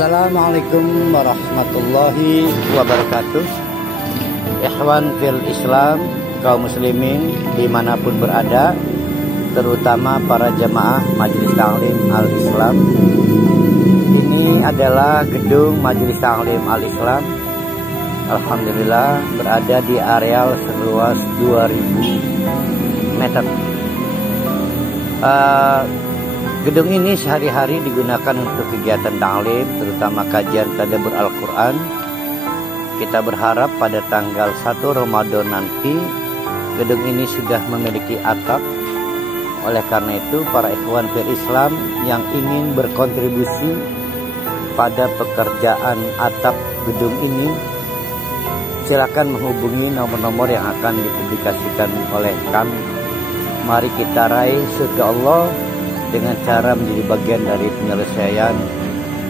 Assalamualaikum warahmatullahi wabarakatuh. Ikhwan fil Islam, kaum muslimin dimanapun berada, terutama para jamaah Majelis Ta'lim Al-Islam. Ini adalah gedung Majelis Ta'lim Al-Islam. Alhamdulillah berada di areal seluas 2000 meter. Gedung ini sehari-hari digunakan untuk kegiatan ta'lim, terutama kajian tadabbur Al-Quran. Kita berharap pada tanggal 1 Ramadan nanti gedung ini sudah memiliki atap. Oleh karena itu, para ikhwan fil Islam yang ingin berkontribusi pada pekerjaan atap gedung ini, silakan menghubungi nomor-nomor yang akan dipublikasikan oleh kami. Mari kita raih surga Allah dengan cara menjadi bagian dari penyelesaian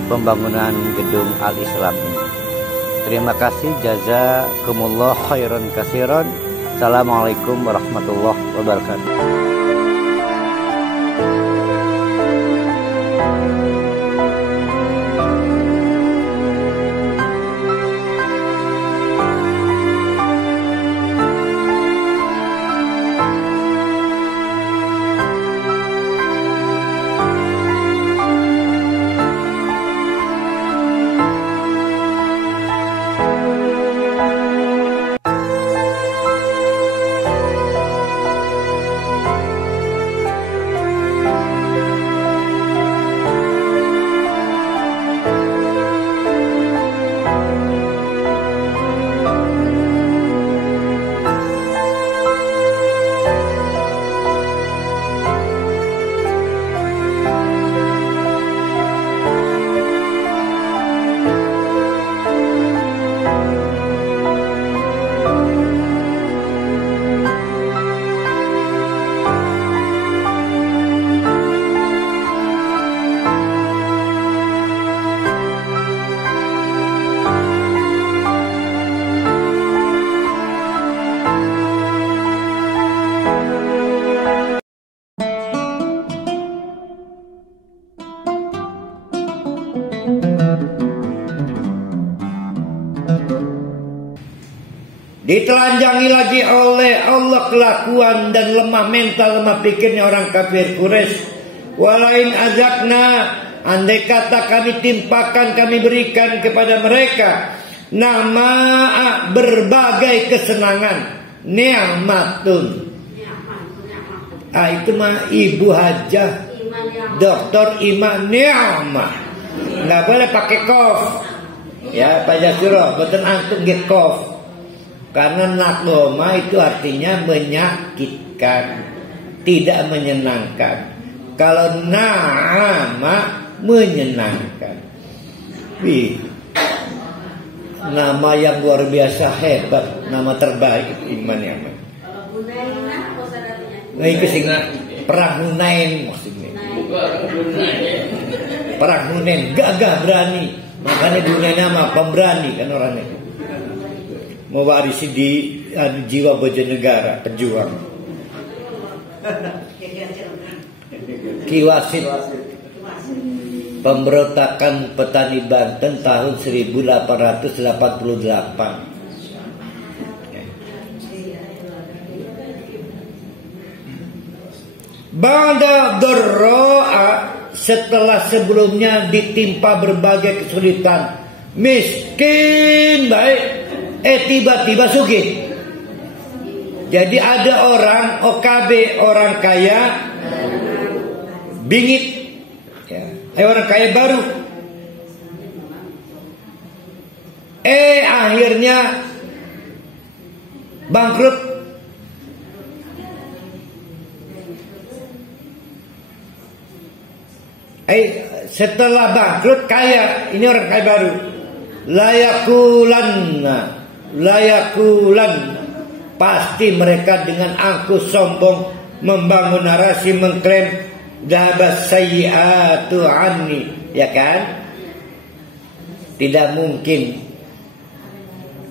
pembangunan gedung Al-Islam ini. Terima kasih, jazakumullah khairan katsiran. Assalamualaikum warahmatullahi wabarakatuh. Ditelanjangi lagi oleh Allah kelakuan dan lemah mental, lemah pikirnya orang kafir Quraisy. Walain azakna, andai kata kami timpakan, kami berikan kepada mereka nama berbagai kesenangan, ni'matun. Itu mah ibu hajah, dokter iman ni'mah. Nggak boleh pakai kof. Ya, Pak Jasuro, betul antum get kof. Karena nakoma itu artinya menyakitkan, tidak menyenangkan. Kalau nama menyenangkan. Wih, nama yang luar biasa hebat, nama terbaik iman yang. Nah, itu singa perang Hunain maksudnya. Perang Hunain, gagah berani. Makanya dunia nama pemberani kan orangnya. Mewarisi di jiwa bojonegara, pejuang. Ki Wasit, pemberontakan petani Banten tahun 1888. Ba'da dharra'a, setelah sebelumnya ditimpa berbagai kesulitan, miskin baik, tiba-tiba sugih. Jadi ada orang OKB, orang kaya bingit, ya, orang kaya baru. Akhirnya bangkrut. Setelah bangkrut kaya, ini orang kaya baru. Layakulan, pasti mereka dengan angkuh sombong membangun narasi mengklaim dahabas sayyi'atu anni, ya kan? Tidak mungkin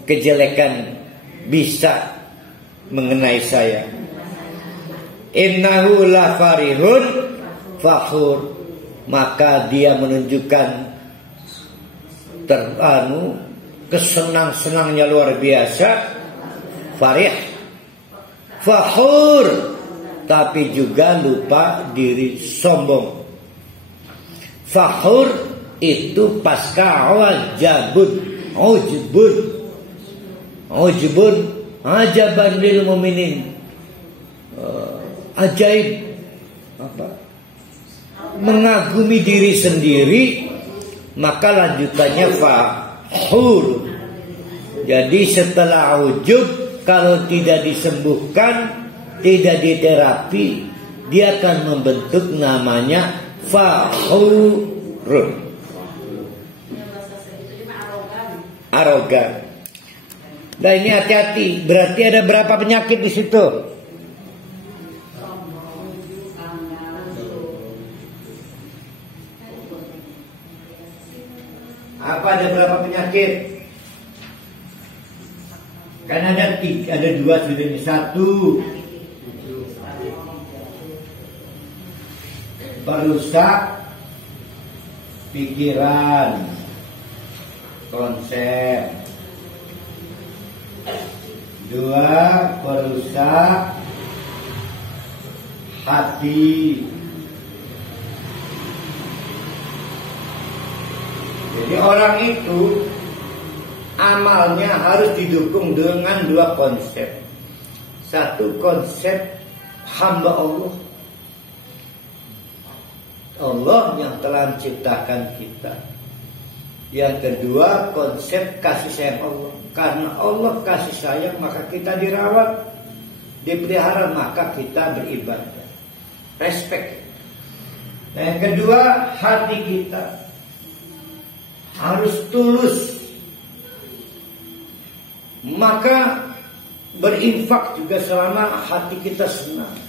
kejelekan bisa mengenai saya. Innahu la farihun fakhur, maka dia menunjukkan kesenang-senangnya luar biasa, farih, fakhur, tapi juga lupa diri, sombong. Fakhur itu pasca wajabun, ujbun, ajaban lil mu'minin, ajaib, mengagumi diri sendiri. Maka lanjutannya fakhur. Jadi setelah ujub, kalau tidak disembuhkan, tidak diterapi, dia akan membentuk namanya fakhurun, arogan. Nah ini hati-hati, berarti ada berapa penyakit di situ? Apa, ada berapa penyakit? Kan ada tiga, ada dua sudah. Satu, merusak pikiran, konsep. Dua, merusak hati. Jadi orang itu amalnya harus didukung dengan dua konsep. Satu, konsep hamba Allah, Allah yang telah menciptakan kita. Yang kedua, konsep kasih sayang Allah. Karena Allah kasih sayang, maka kita dirawat, dipelihara, maka kita beribadah, respect. Nah, yang kedua, hati kita harus tulus, maka berinfak juga selama hati kita senang.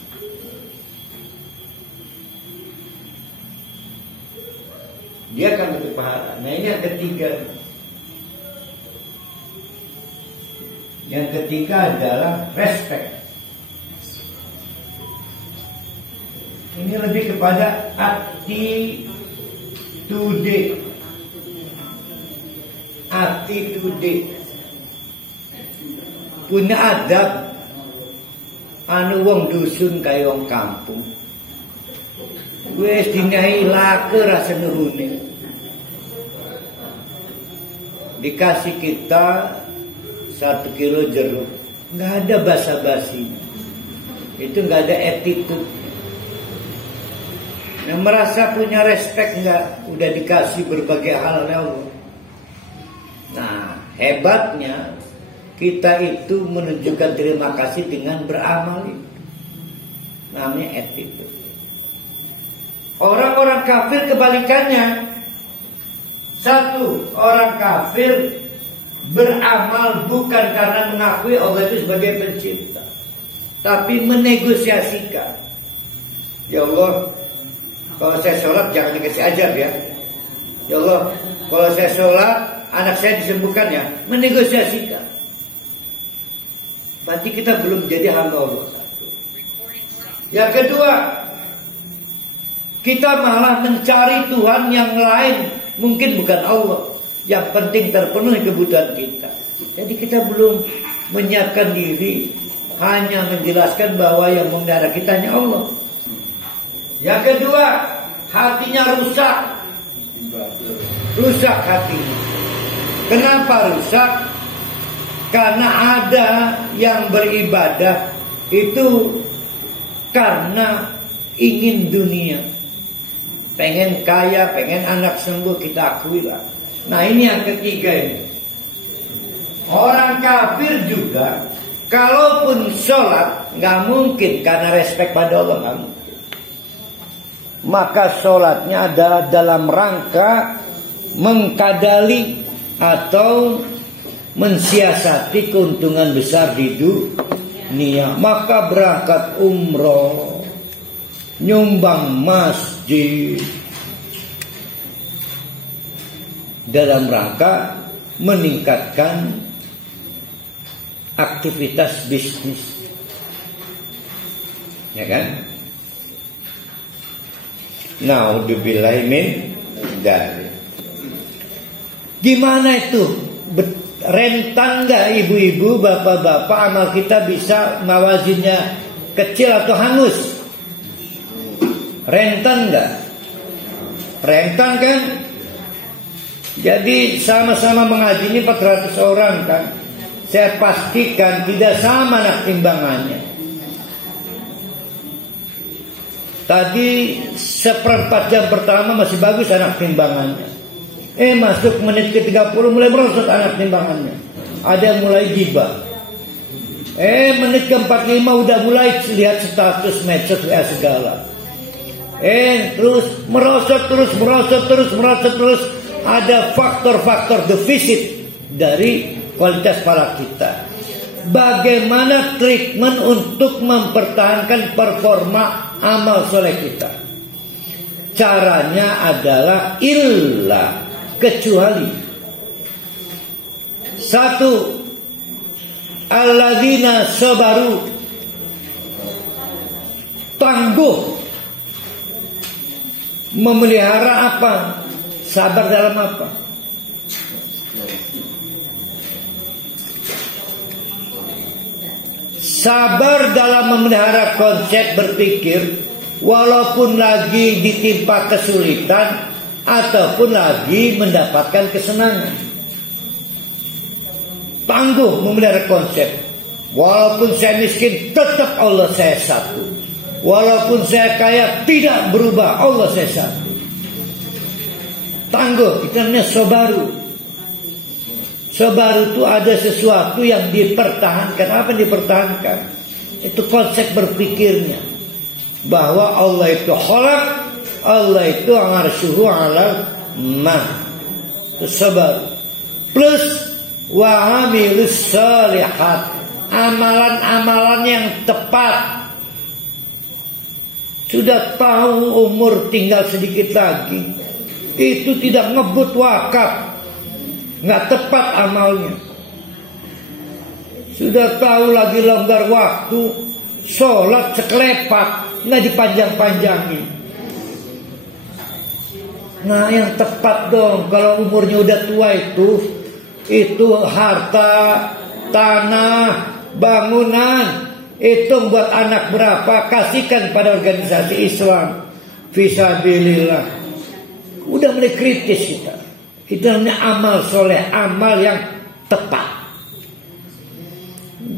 Dia akan berpahala. Nah ini yang ketiga. Yang ketiga adalah respect. Ini lebih kepada attitude. Attitude. Punya adab. Anu wong dusun kaya wong kampung. Wes dinyahi lake rasa nuhune. Dikasih kita 1 kilo jeruk, nggak ada basa-basi, itu nggak ada attitude. Yang merasa punya respect nggak, udah dikasih berbagai hal oleh Allah. Nah hebatnya kita itu menunjukkan terima kasih dengan beramal itu, namanya attitude. Orang-orang kafir kebalikannya. Satu, orang kafir beramal bukan karena mengakui Allah itu sebagai pencipta, tapi menegosiasikan. Ya Allah, kalau saya sholat jangan dikasih ajar ya. Ya Allah, kalau saya sholat anak saya disembuhkan ya. Menegosiasikan. Berarti kita belum jadi hamba Allah. Yang kedua, kita malah mencari Tuhan yang lain, mungkin bukan Allah. Yang penting terpenuhi kebutuhan kita. Jadi kita belum menyiapkan diri, hanya menjelaskan bahwa yang memelihara kita hanya Allah. Yang kedua, hatinya rusak. Rusak hatinya. Kenapa rusak? Karena ada yang beribadah itu karena ingin dunia. Pengen kaya, pengen anak sembuh, kita akui lah. Nah ini yang ketiga ini. Orang kafir juga, kalaupun sholat, nggak mungkin karena respect pada Allah, nggak mungkin. Maka sholatnya adalah dalam rangka mengkadali atau mensiasati keuntungan besar di dunia. Maka berangkat umroh, nyumbang masjid, dalam rangka meningkatkan aktivitas bisnis, ya kan? Naudzubillahi min dzalik. Gimana itu? Rentan nggak ibu-ibu, bapak-bapak, amal kita bisa mawazinnya kecil atau hangus? Rentan nggak? Rentan kan? Jadi sama-sama mengaji ini 400 orang kan. Saya pastikan tidak sama nak timbangannya. Tadi 1/4 jam pertama masih bagus anak timbangannya. Masuk menit ke 30 mulai merosot anak timbangannya. Ada yang mulai gibah. Menit ke 45 udah mulai lihat status medsos segala. Terus merosot terus. Ada faktor-faktor defisit dari kualitas pala kita. Bagaimana treatment untuk mempertahankan performa amal soleh kita? Caranya adalah kecuali satu, alladzina sabaru, tangguh memelihara apa? Sabar dalam apa? Sabar dalam memelihara konsep berpikir, walaupun lagi ditimpa kesulitan ataupun lagi mendapatkan kesenangan. Tangguh memelihara konsep. Walaupun saya miskin, tetap Allah saya satu. Walaupun saya kaya, tidak berubah, Allah saya satu. Tangguh, itu namanya sobaru. Sobaru itu ada sesuatu yang dipertahankan. Apa yang dipertahankan? Itu konsep berpikirnya. Bahwa Allah itu khalaq, Allah itu arsyuhu ala ma. Itu sobaru. Plus wa amilus shalihat, amalan-amalan yang tepat. Sudah tahu umur tinggal sedikit lagi, itu tidak ngebut wakaf, nggak tepat amalnya. Sudah tahu lagi longgar waktu, sholat sekelepak, nggak dipanjang-panjangin. Nah yang tepat dong, kalau umurnya udah tua itu harta, tanah, bangunan, hitung buat anak berapa, kasihkan pada organisasi Islam, fisabilillah. Udah mulai kritis kita. Itu namanya amal soleh, amal yang tepat.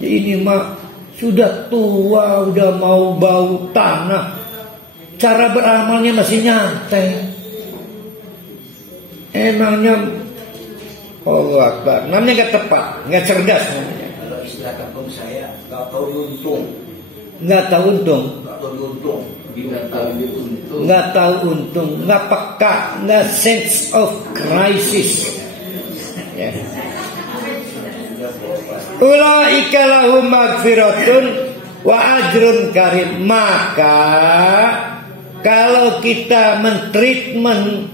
Ini mah sudah tua, udah mau bau tanah, cara beramalnya masih nyantai. Emangnya Allah Akbar, namanya gak tepat, gak cerdas namanya. Kalau istilah kampung saya, gak tahu untung. Gak tahu untung. Gak tahu untung. Nggak tahu untung, nggak peka, nggak sense of crisis. Ya. Ulaika lahum magfiratun wa ajrun karim. Maka kalau kita mentreatment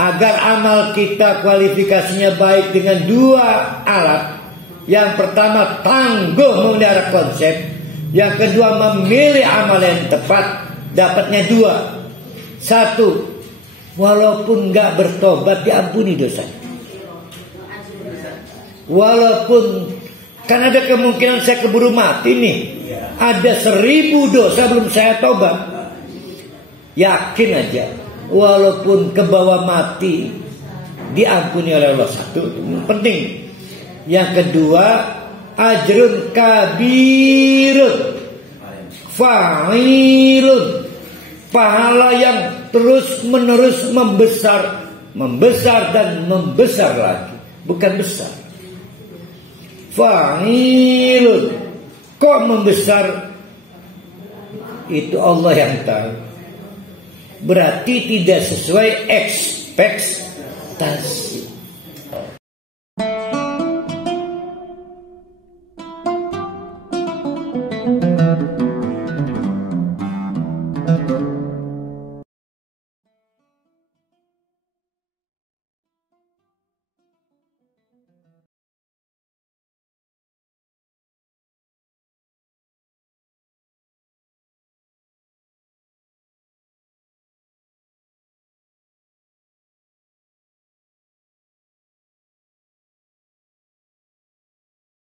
agar amal kita kualifikasinya baik dengan 2 alat. Yang pertama tangguh memelihara konsep, yang kedua memilih amal yang tepat. Dapatnya 2. 1, walaupun gak bertobat diampuni dosanya. Walaupun kan ada kemungkinan saya keburu mati nih, ada 1000 dosa belum saya tobat, yakin aja walaupun ke bawah mati diampuni oleh Allah. 1 penting. Yang kedua, ajrun kabirun fa'ilun, pahala yang terus menerus membesar dan membesar lagi, bukan besar. Fa'ilun, kok membesar? Itu Allah yang tahu. Berarti tidak sesuai ekspektasi.